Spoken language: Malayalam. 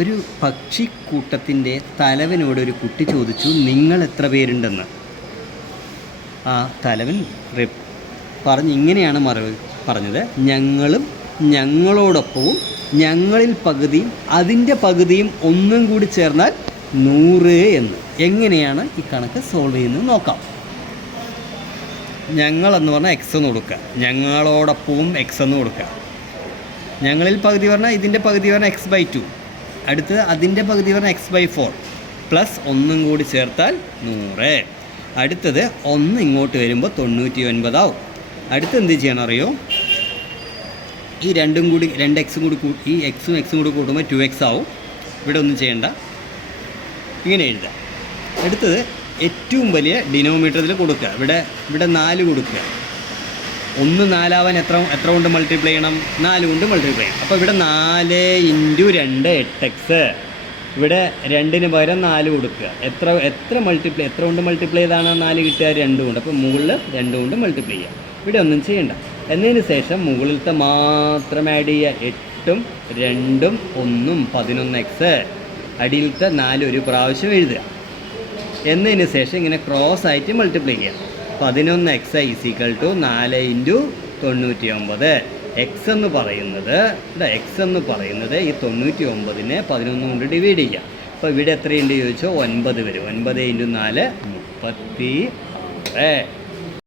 ഒരു പക്ഷിക്കൂട്ടത്തിൻ്റെ തലവനോട് ഒരു കുട്ടി ചോദിച്ചു, നിങ്ങൾ എത്ര പേരുണ്ടെന്ന്. ആ തലവൻ ഇങ്ങനെയാണ് പറഞ്ഞത്, ഞങ്ങളും ഞങ്ങളോടൊപ്പവും ഞങ്ങളിൽ പകുതിയും അതിൻ്റെ പകുതിയും ഒന്നും കൂടി ചേർന്നാൽ 100 എന്ന്. എങ്ങനെയാണ് ഈ കണക്ക് സോൾവ് ചെയ്യുന്നത് നോക്കാം. ഞങ്ങളെന്ന് പറഞ്ഞാൽ എക്സ് എന്ന് കൊടുക്കുക, ഞങ്ങളോടൊപ്പവും എക്സ് എന്ന് കൊടുക്കുക. ഞങ്ങളിൽ പകുതി പറഞ്ഞാൽ ഇതിൻ്റെ പകുതി പറഞ്ഞാൽ x/2, അടുത്ത് അതിൻ്റെ പകുതി പറഞ്ഞാൽ x/4 പ്ലസ് ഒന്നും കൂടി ചേർത്താൽ 100. അടുത്തത് 1 ഇങ്ങോട്ട് വരുമ്പോൾ 99 ആവും. അടുത്ത് എന്ത് ചെയ്യണം അറിയോ, ഈ 2x കൂടി ഈ എക്സും കൂടി കൂട്ടുമ്പോൾ 2x ആവും. ഇവിടെ ഒന്നും ചെയ്യണ്ട, ഇങ്ങനെ എഴുതുക. അടുത്തത് ഏറ്റവും വലിയ ഡിനോമിനേറ്ററിൽ കൊടുക്കുക. ഇവിടെ 4 കൊടുക്കുക. 1 4 ആവാൻ എത്ര കൊണ്ട് മൾട്ടിപ്ലൈ ചെയ്യണം? 4 കൊണ്ട് മൾട്ടിപ്ലൈ ചെയ്യണം. അപ്പോൾ ഇവിടെ 4 × 2 8x. ഇവിടെ 2ന് പകരം 4 കൊടുക്കുക. എത്ര കൊണ്ട് മൾട്ടിപ്ലൈ ചെയ്താണ് 4 കിട്ടുക? 2 കൊണ്ട്. അപ്പോൾ മുകളിൽ 2 കൊണ്ട് മൾട്ടിപ്ലൈ ചെയ്യുക. ഇവിടെ ഒന്നും ചെയ്യണ്ട. എന്നതിന് ശേഷം മുകളിലത്തെ മാത്രം ആഡ് ചെയ്യുക. 8ഉം 2ഉം 1ഉം 11x. അടിയിലത്തെ 4 ഒരു പ്രാവശ്യം എഴുതുക. എന്നതിന് ശേഷം ഇങ്ങനെ ക്രോസ് ആയിട്ട് മൾട്ടിപ്ലൈ ചെയ്യുക. 11x = 4 × 99. എക്സ് എന്ന് പറയുന്നത് ഈ 99നെ 11 കൊണ്ട് ഡിവൈഡ് ചെയ്യുക. അപ്പോൾ ഇവിടെ എത്രയുണ്ട് ചോദിച്ചോ? 9 വരും. 9 × 4 36.